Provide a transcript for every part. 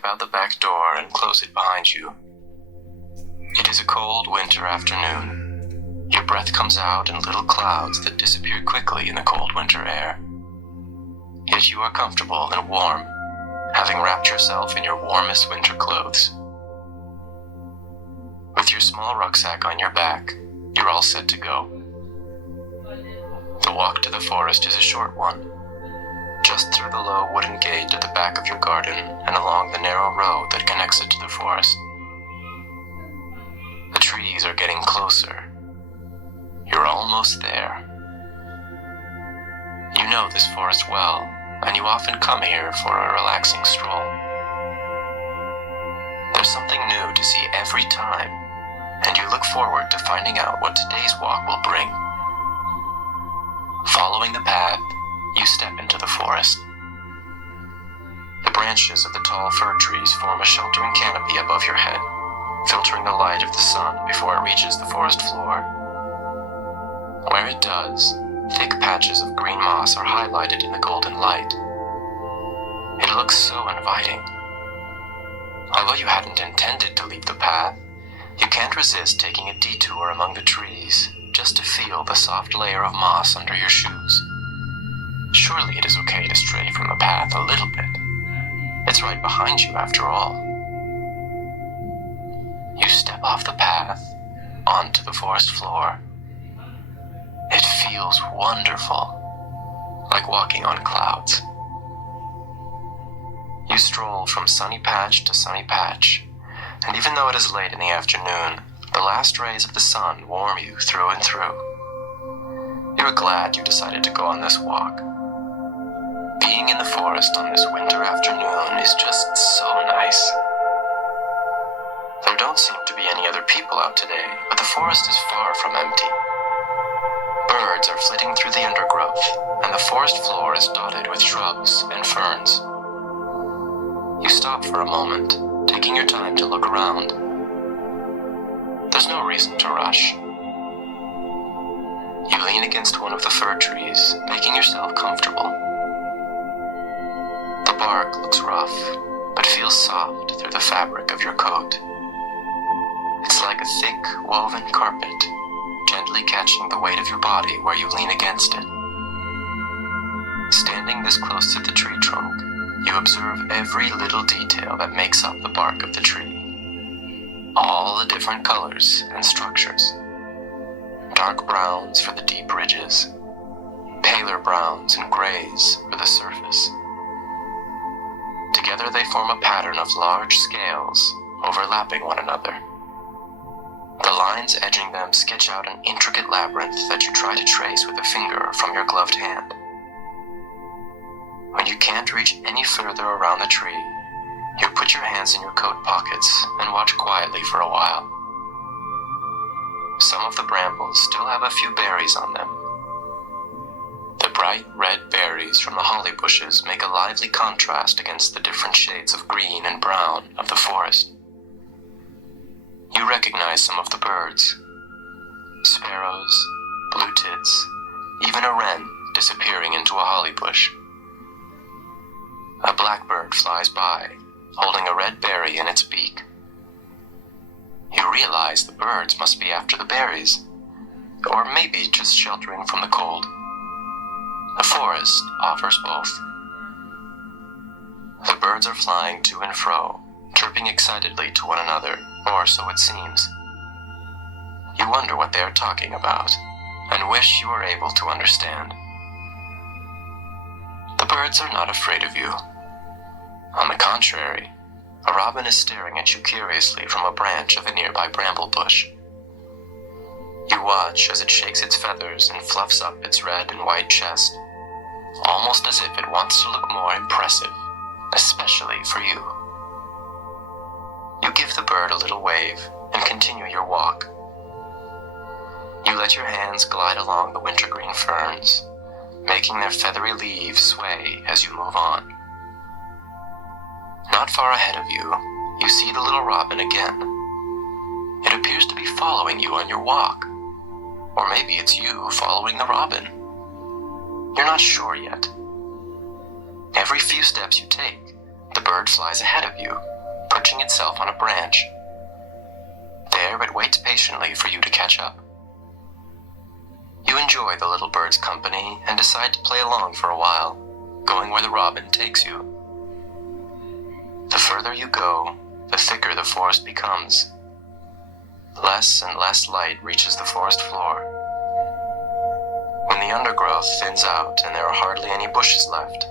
step out the back door and close it behind you. It is a cold winter afternoon. Your breath comes out in little clouds that disappear quickly in the cold winter air. Yet you are comfortable and warm, having wrapped yourself in your warmest winter clothes. With your small rucksack on your back, you're all set to go. The walk to the forest is a short one, just through the low wooden gate at the back of your garden and along the narrow road that connects it to the forest. The trees are getting closer. You're almost there. You know this forest well, and you often come here for a relaxing stroll. There's something new to see every time, and you look forward to finding out what today's walk will bring. Following the path, you step into the forest. The branches of the tall fir trees form a sheltering canopy above your head, filtering the light of the sun before it reaches the forest floor. Where it does, thick patches of green moss are highlighted in the golden light. It looks so inviting. Although you hadn't intended to leave the path, you can't resist taking a detour among the trees just to feel the soft layer of moss under your shoes. Surely it is okay to stray from the path a little bit. It's right behind you after all. You step off the path onto the forest floor. It feels wonderful, like walking on clouds. You stroll from sunny patch to sunny patch, and even though it is late in the afternoon, the last rays of the sun warm you through and through. You are glad you decided to go on this walk. Being in the forest on this winter afternoon is just so nice. There don't seem to be any other people out today, but the forest is far from empty. Birds are flitting through the undergrowth, and the forest floor is dotted with shrubs and ferns. You stop for a moment, taking your time to look around. There's no reason to rush. You lean against one of the fir trees, making yourself comfortable. The bark looks rough, but feels soft through the fabric of your coat. It's like a thick, woven carpet, gently catching the weight of your body where you lean against it. Standing this close to the tree trunk, you observe every little detail that makes up the bark of the tree. All the different colors and structures. Dark browns for the deep ridges, paler browns and grays for the surface. Together they form a pattern of large scales overlapping one another. The lines edging them sketch out an intricate labyrinth that you try to trace with a finger from your gloved hand. When you can't reach any further around the tree, you put your hands in your coat pockets and watch quietly for a while. Some of the brambles still have a few berries on them. The bright red berries from the holly bushes make a lively contrast against the different shades of green and brown of the forest. You recognize some of the birds. Sparrows, blue tits, even a wren disappearing into a holly bush. A blackbird flies by, holding a red berry in its beak. You realize the birds must be after the berries, or maybe just sheltering from the cold. The forest offers both. The birds are flying to and fro, chirping excitedly to one another, or so it seems. You wonder what they are talking about, and wish you were able to understand. The birds are not afraid of you. On the contrary, a robin is staring at you curiously from a branch of a nearby bramble bush. You watch as it shakes its feathers and fluffs up its red and white chest, almost as if it wants to look more impressive, especially for you. You give the bird a little wave and continue your walk. You let your hands glide along the wintergreen ferns, making their feathery leaves sway as you move on. Not far ahead of you, you see the little robin again. It appears to be following you on your walk. Or maybe it's you following the robin. You're not sure yet. Every few steps you take, The bird flies ahead of you, perching itself on a branch. There it waits patiently for you to catch up. You enjoy the little bird's company and decide to play along for a while, going where the robin takes you. The further you go, the thicker the forest becomes. Less and less light reaches the forest floor. When the undergrowth thins out and there are hardly any bushes left,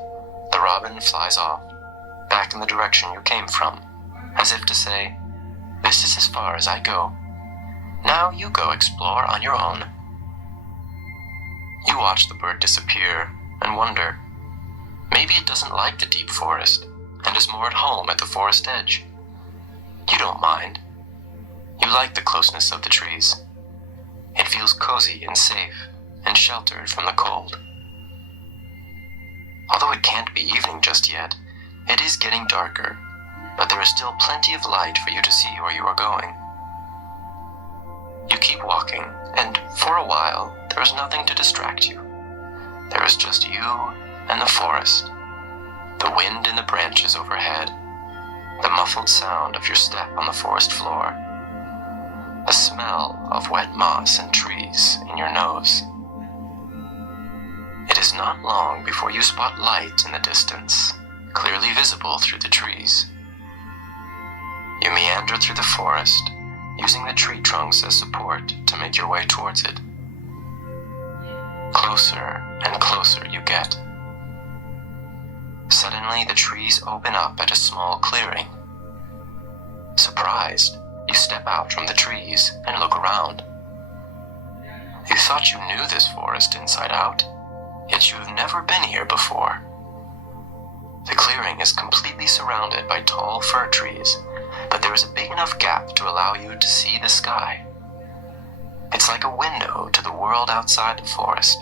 the robin flies off, back in the direction you came from, as if to say, "This is as far as I go. Now you go explore on your own." You watch the bird disappear and wonder, maybe it doesn't like the deep forest and is more at home at the forest edge. You don't mind. You like the closeness of the trees. It feels cozy and safe and sheltered from the cold. Although it can't be evening just yet, it is getting darker, but there is still plenty of light for you to see where you are going. You keep walking, and for a while, there is nothing to distract you. There is just you and the forest, the wind in the branches overhead, the muffled sound of your step on the forest floor, the smell of wet moss and trees in your nose. It is not long before you spot light in the distance, clearly visible through the trees. You meander through the forest, using the tree trunks as support to make your way towards it. Closer and closer you get. Suddenly the trees open up at a small clearing. Surprised, you step out from the trees and look around. You thought you knew this forest inside out, yet you've never been here before. The clearing is completely surrounded by tall fir trees, but there is a big enough gap to allow you to see the sky. It's like a window to the world outside the forest.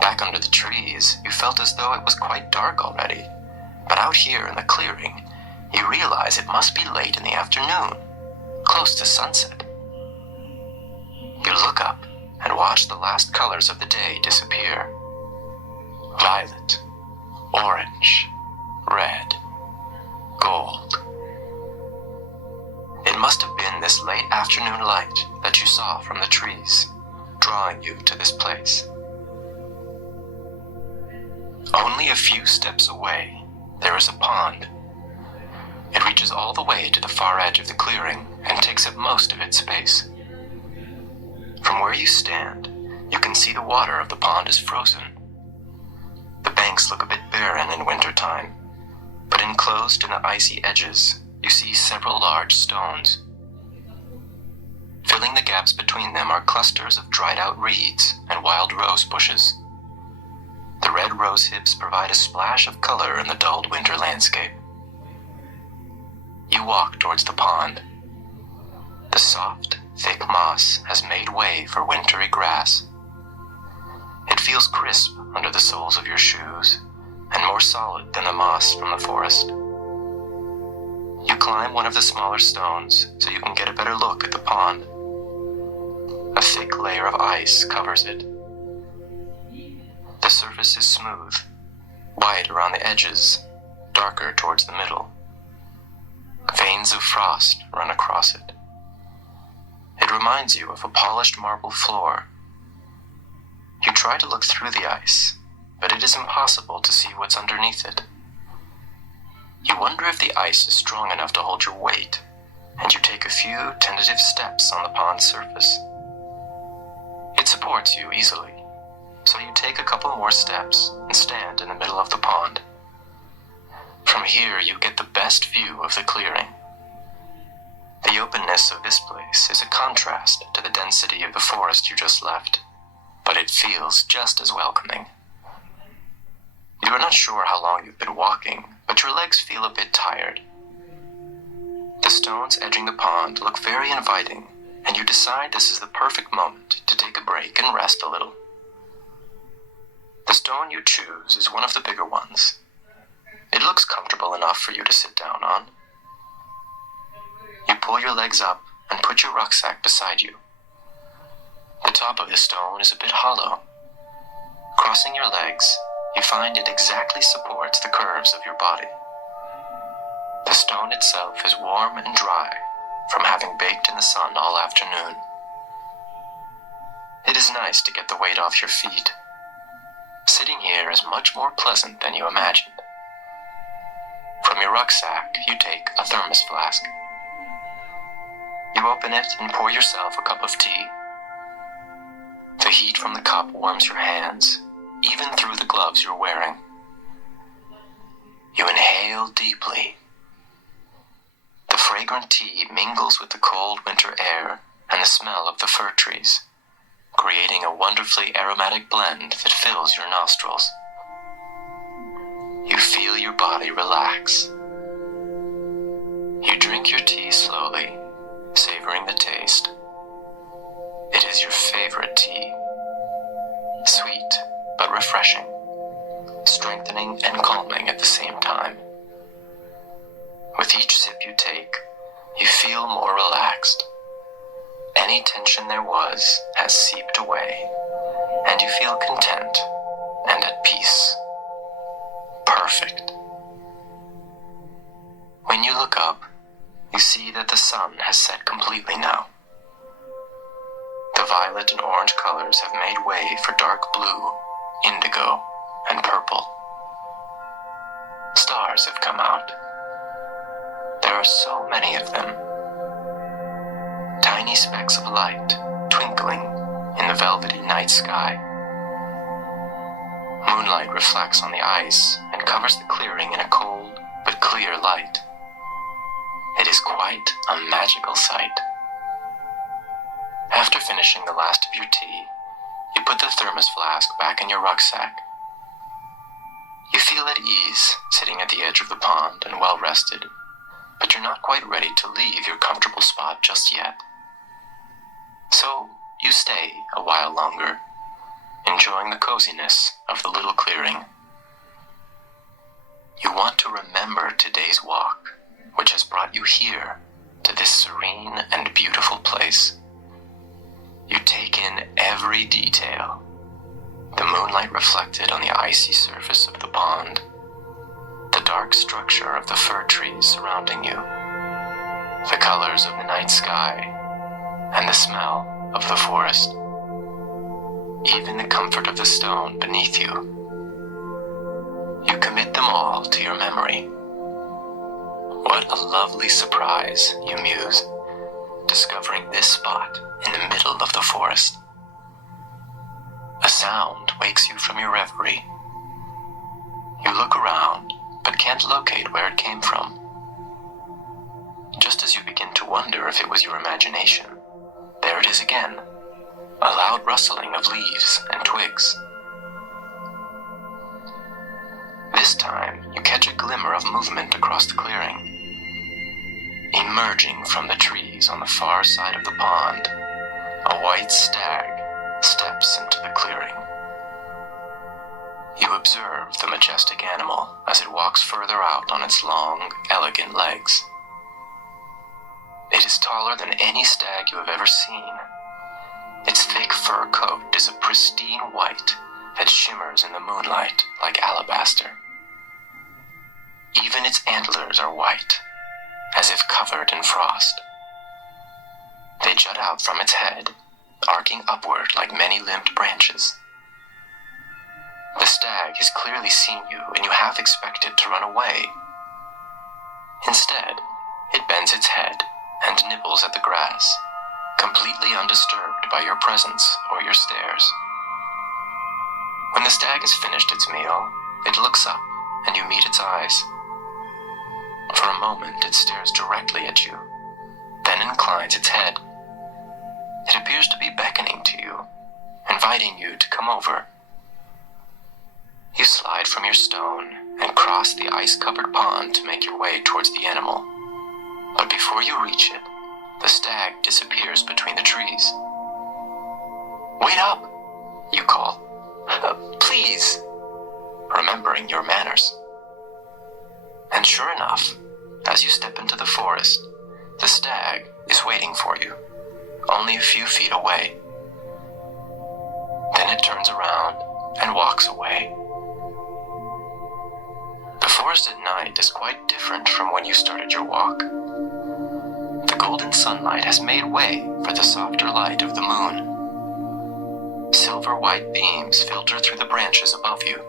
Back under the trees, you felt as though it was quite dark already, but out here in the clearing, you realize it must be late in the afternoon, close to sunset. You look up and watch the last colors of the day disappear. Violet, orange, red, gold. It must have been this late afternoon light that you saw from the trees, drawing you to this place. Only a few steps away, there is a pond. It reaches all the way to the far edge of the clearing and takes up most of its space. From where you stand, you can see the water of the pond is frozen. The banks look a bit barren in wintertime, but enclosed in the icy edges, you see several large stones. Filling the gaps between them are clusters of dried-out reeds and wild rose bushes. The red rose hips provide a splash of color in the dulled winter landscape. You walk towards the pond. The soft, thick moss has made way for wintry grass. It feels crisp under the soles of your shoes and more solid than the moss from the forest. You climb one of the smaller stones so you can get a better look at the pond. A thick layer of ice covers it. The surface is smooth, white around the edges, darker towards the middle. Veins of frost run across it. It reminds you of a polished marble floor. You try to look through the ice, but it is impossible to see what's underneath it. You wonder if the ice is strong enough to hold your weight, and you take a few tentative steps on the pond's surface. It supports you easily, so you take a couple more steps and stand in the middle of the pond. From here, you get the best view of the clearing. The openness of this place is a contrast to the density of the forest you just left, but it feels just as welcoming. You are not sure how long you've been walking, but your legs feel a bit tired. The stones edging the pond look very inviting, and you decide this is the perfect moment to take a break and rest a little. The stone you choose is one of the bigger ones. It looks comfortable enough for you to sit down on. You pull your legs up and put your rucksack beside you. The top of the stone is a bit hollow. Crossing your legs, you find it exactly supports the curves of your body. The stone itself is warm and dry from having baked in the sun all afternoon. It is nice to get the weight off your feet. Sitting here is much more pleasant than you imagined. From your rucksack, you take a thermos flask. You open it and pour yourself a cup of tea. The heat from the cup warms your hands, even through the gloves you're wearing. You inhale deeply. The fragrant tea mingles with the cold winter air and the smell of the fir trees, creating a wonderfully aromatic blend that fills your nostrils. You feel your body relax. You drink your tea slowly, savoring the taste. It is your favorite tea. Sweet, but refreshing, strengthening and calming at the same time. With each sip you take, you feel more relaxed. Any tension there was has seeped away, and you feel content and at peace. Perfect. When you look up, you see that the sun has set completely now. The violet and orange colors have made way for dark blue, indigo, and purple. Stars have come out. There are so many of them. Tiny specks of light twinkling in the velvety night sky. Moonlight reflects on the ice and covers the clearing in a cold but clear light. It is quite a magical sight. After finishing the last of your tea, you put the thermos flask back in your rucksack. You feel at ease sitting at the edge of the pond and well rested, but you're not quite ready to leave your comfortable spot just yet. So you stay a while longer, enjoying the coziness of the little clearing. You want to remember today's walk, which has brought you here to this serene and beautiful place. You take in every detail. The moonlight reflected on the icy surface of the pond, the dark structure of the fir trees surrounding you, the colors of the night sky, and the smell of the forest, even the comfort of the stone beneath you. You commit them all to your memory. What a lovely surprise, you muse, discovering this spot in the middle of the forest. A sound wakes you from your reverie. You look around, but can't locate where it came from. Just as you begin to wonder if it was your imagination, there it is again, a loud rustling of leaves and twigs. This time, you catch a glimmer of movement across the clearing. Emerging from the trees on the far side of the pond, a white stag steps into the clearing. You observe the majestic animal as it walks further out on its long, elegant legs. It is taller than any stag you have ever seen. Its thick fur coat is a pristine white that shimmers in the moonlight like alabaster. Even its antlers are white, as if covered in frost. They jut out from its head, arcing upward like many-limbed branches. The stag has clearly seen you, and you half expect it to run away. Instead, it bends its head and nibbles at the grass, completely undisturbed by your presence or your stares. When the stag has finished its meal, it looks up and you meet its eyes. For a moment, it stares directly at you, then inclines its head. It appears to be beckoning to you, inviting you to come over. You slide from your stone and cross the ice-covered pond to make your way towards the animal. But before you reach it, the stag disappears between the trees. "Wait up!" you call. "Please," remembering your manners. And sure enough, as you step into the forest, the stag is waiting for you, only a few feet away. Then it turns around and walks away, forest at night is quite different from when you started your walk. The golden sunlight has made way for the softer light of the moon. Silver-white beams filter through the branches above you.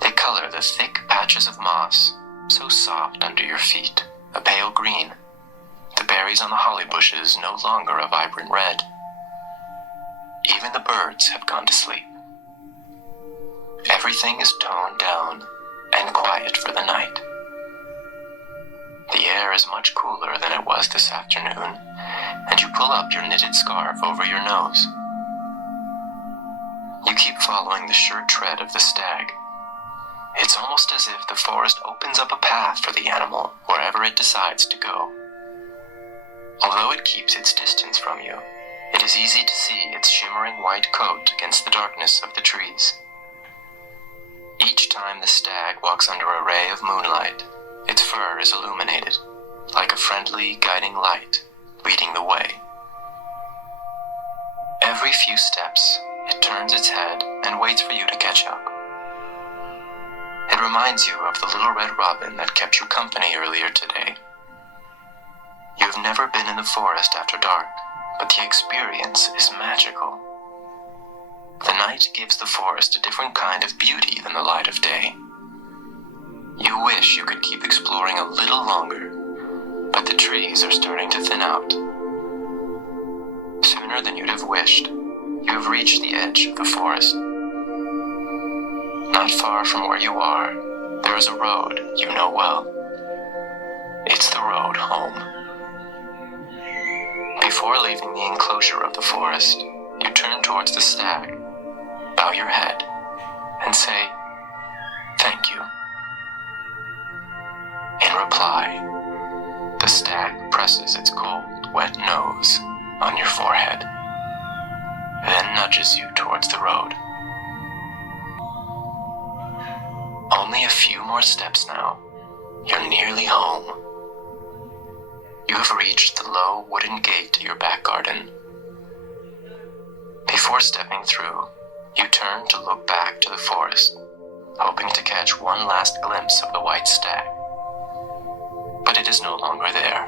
They color the thick patches of moss, so soft under your feet, a pale green. The berries on the holly bushes no longer a vibrant red. Even the birds have gone to sleep. Everything is toned down and quiet for the night. The air is much cooler than it was this afternoon, and you pull up your knitted scarf over your nose. You keep following the sure tread of the stag. It's almost as if the forest opens up a path for the animal wherever it decides to go. Although it keeps its distance from you, it is easy to see its shimmering white coat against the darkness of the trees. Each time the stag walks under a ray of moonlight, its fur is illuminated, like a friendly, guiding light, leading the way. Every few steps, it turns its head and waits for you to catch up. It reminds you of the little red robin that kept you company earlier today. You have never been in the forest after dark, but the experience is magical. The night gives the forest a different kind of beauty than the light of day. You wish you could keep exploring a little longer, but the trees are starting to thin out. Sooner than you'd have wished, you have reached the edge of the forest. Not far from where you are, there is a road you know well. It's the road home. Before leaving the enclosure of the forest, you turn towards the stag, bow your head, and say, "Thank you." In reply, the stag presses its cold, wet nose on your forehead, then nudges you towards the road. Only a few more steps now. You're nearly home. You have reached the low wooden gate to your back garden. Before stepping through, you turn to look back to the forest, hoping to catch one last glimpse of the white stag. But it is no longer there.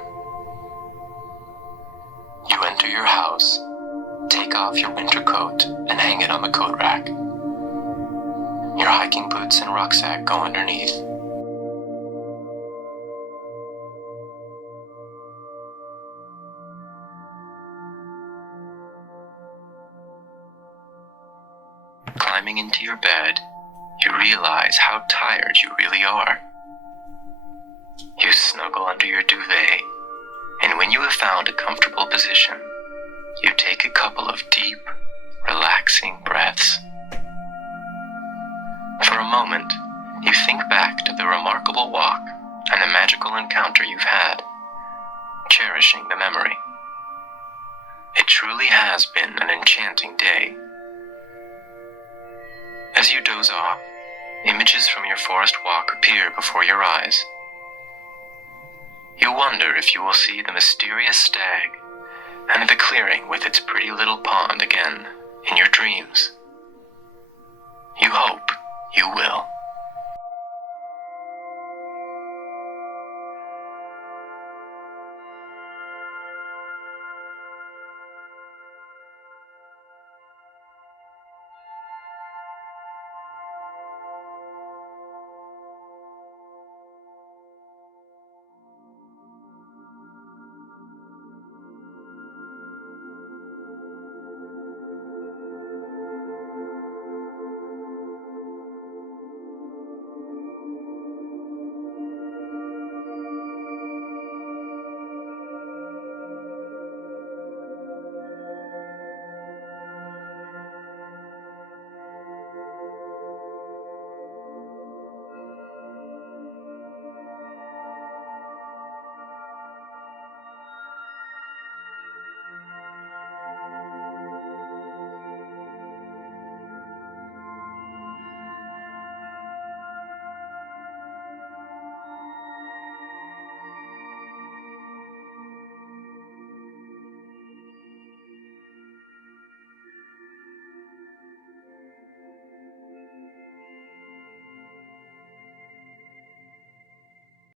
You enter your house, take off your winter coat, and hang it on the coat rack. Your hiking boots and rucksack go underneath. Climbing into your bed, you realize how tired you really are. You snuggle under your duvet, and when you have found a comfortable position, you take a couple of deep, relaxing breaths. For a moment, you think back to the remarkable walk and the magical encounter you've had, cherishing the memory. It truly has been an enchanting day. As you doze off, images from your forest walk appear before your eyes. You wonder if you will see the mysterious stag and the clearing with its pretty little pond again in your dreams. You hope you will.